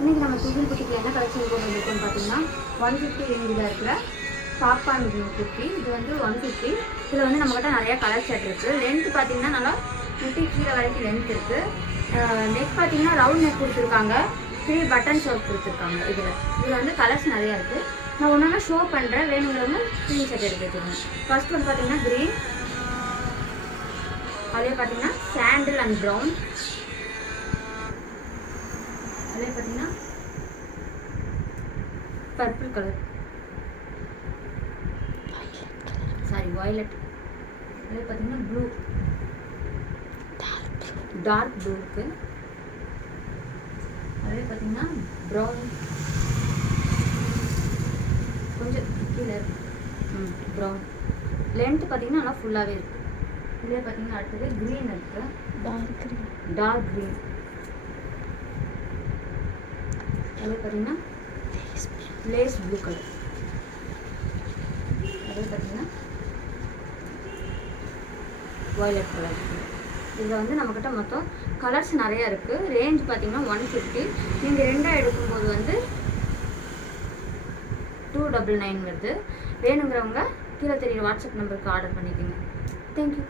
இன்றைக்கி நம்ம குயில் குட்டிக்கு என்ன கலெக்ஷன் கொண்டு வந்திருக்கோம்னு பார்த்தீங்கன்னா 150 ரேஞ்சில் இருக்கிற பாப்கார்ன் குர்த்தி. இது வந்து 150. இதில் வந்து நம்மக்கிட்ட நிறையா கலர் செட் இருக்குது. லென்த் பார்த்தீங்கன்னா நல்லா முட்டி கீழே வரைக்கும் லென்த் இருக்குது. நெக் பார்த்தீங்கன்னா ரவுண்ட் நெக் கொடுத்துருக்காங்க. 3 பட்டன்ஸ் ஒர்க் கொடுத்துருக்காங்க. இதில் வந்து கலர்ஸ் நிறையா இருக்குது. நான் ஒன்றா ஷோ பண்ணுறேன். வேணுங்கிறவங்க ஸ்க்ரீன் ஷாட் எடுத்து வச்சுக்கோங்க. ஃபர்ஸ்ட் வந்து பார்த்தீங்கன்னா க்ரீன், அதே பார்த்தீங்கன்னா சாண்டில் அண்ட் ப்ரௌன், அதே பார்த்தீங்கன்னா பர்பிள் கலர், வயலட், அதே பார்த்தீங்கன்னா ப்ளூ, டார்க் ப்ளூ இருக்கு, அதே பார்த்தீங்கன்னா ப்ரௌன், கொஞ்சம் கீழே ப்ரௌன், லென்த் பார்த்தீங்கன்னா நல்லா ஃபுல்லாகவே இருக்குது. இதே பார்த்தீங்கன்னா அடுத்தது க்ரீன் இருக்கு, டார்க் க்ரீன், அதே பார்த்தீங்கன்னா லேஸ் ப்ளூ கலர், அதே பார்த்தீங்கன்னா வயலட் கலர். இதில் வந்து நம்மக்கிட்ட மொத்தம் கலர்ஸ் நிறையா இருக்குது. ரேஞ்ச் பார்த்தீங்கன்னா 150. நீங்கள் ரெண்டாக எடுக்கும்போது வந்து 299 வருது. வேணுங்கிறவங்க கீழே தெரியுற வாட்ஸ்அப் நம்பருக்கு ஆர்டர் பண்ணிக்கோங்க. தேங்க்யூ.